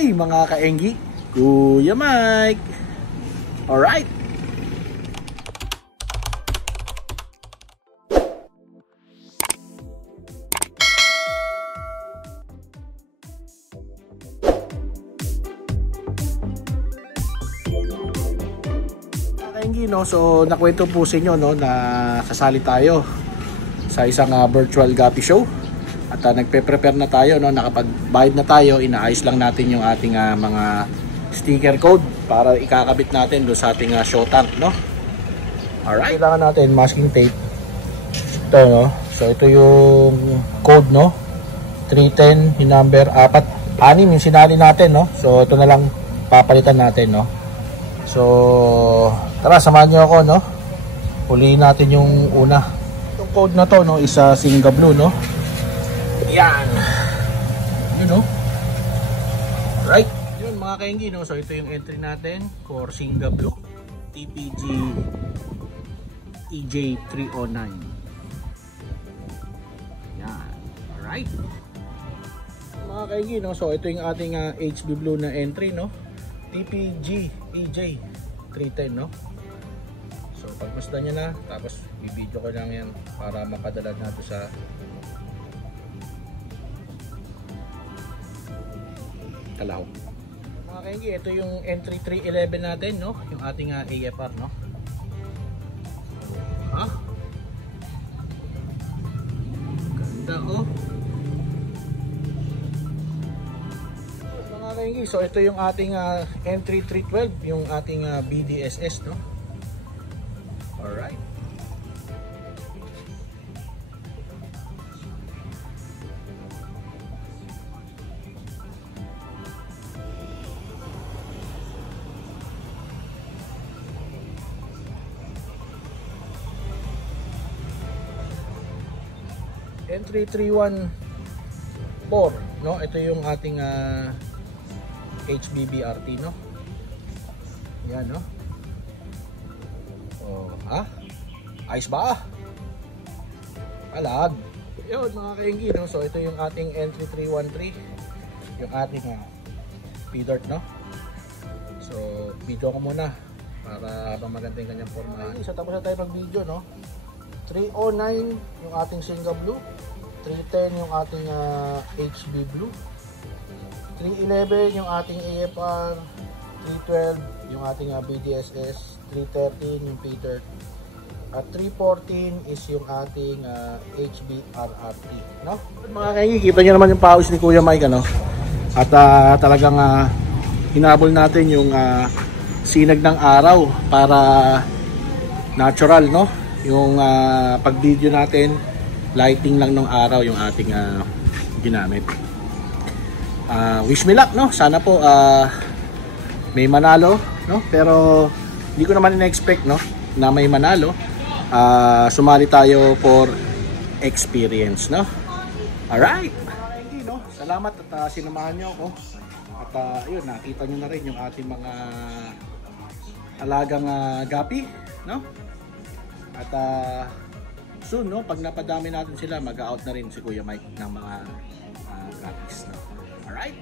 Hey mga kaenggi, Kuya Mike. Alright. Kaenggi, no? So nakwento po sa inyo, no, na kasali tayo sa isang virtual Gapi show. At nagpe-prepare na tayo, no? Nakapag-bayad na tayo, inaayos lang natin yung ating mga sticker code para ikakabit natin doon sa ating show tank, no? Alright. Kailangan natin masking tape. Ito, no? So ito yung code, no? 310 yung number, 6 yung sinali natin, no? So ito na lang papalitan natin, no? So tara, samahan nyo ako, no? Huliin natin yung una. Itong code na to, no, is Singa Blue, no? Yan. Yun, no? Right. Yun mga kaenggi, no? So ito yung entry natin for Singa Blue TPG EJ309. Yan. Alright. Mga kaenggi, no? So ito yung ating HB Blue na entry, no? TPG EJ310, no? So pagmasdan nyo na, tapos bibidyo ko lang yan para makadala natin sa Kalaw. Mga kaenggi, ito yung entry 311 natin, no? Yung ating AFR, no? Ha? Ganda, oh. Mga kaenggi, so ito yung ating entry 312, yung ating BDSS, no? Alright. Entry 314, no? Ito yung ating HBBRT, no? Yan, no? Oh, ha? Ayos ba? Alag. Yun mga kaenggi, no? So ito yung ating entry 313, yung ating P-Dirt, no? So video ko muna para habang maganda yung kanyang forma. So tapos na tayo mag video, no? 309 yung ating Singa Blue, 310 yung ating HB Blue, 311 yung ating AFR, 312 yung ating BDSS, 313 yung P-Dirt, at 314 is yung ating HBRRT, no? Mga kaenggi, kita nyo naman yung pawis ni Kuya Mike, ano? At talagang hinabol natin yung sinag ng araw para natural, no? Yung pag-video natin, lighting lang ng araw yung ating ginamit. Wish me luck, no? Sana po may manalo, no? Pero hindi ko naman in-expect, no, na may manalo. Sumali tayo for experience, no? Alright. No? Salamat at sinamahan nyo ako. At yun, nakita nyo na rin yung ating mga alagang gapi, no? At soon, no, pag napadami natin sila, mag-out na rin si Kuya Mike ng mga gapis, no? Alright?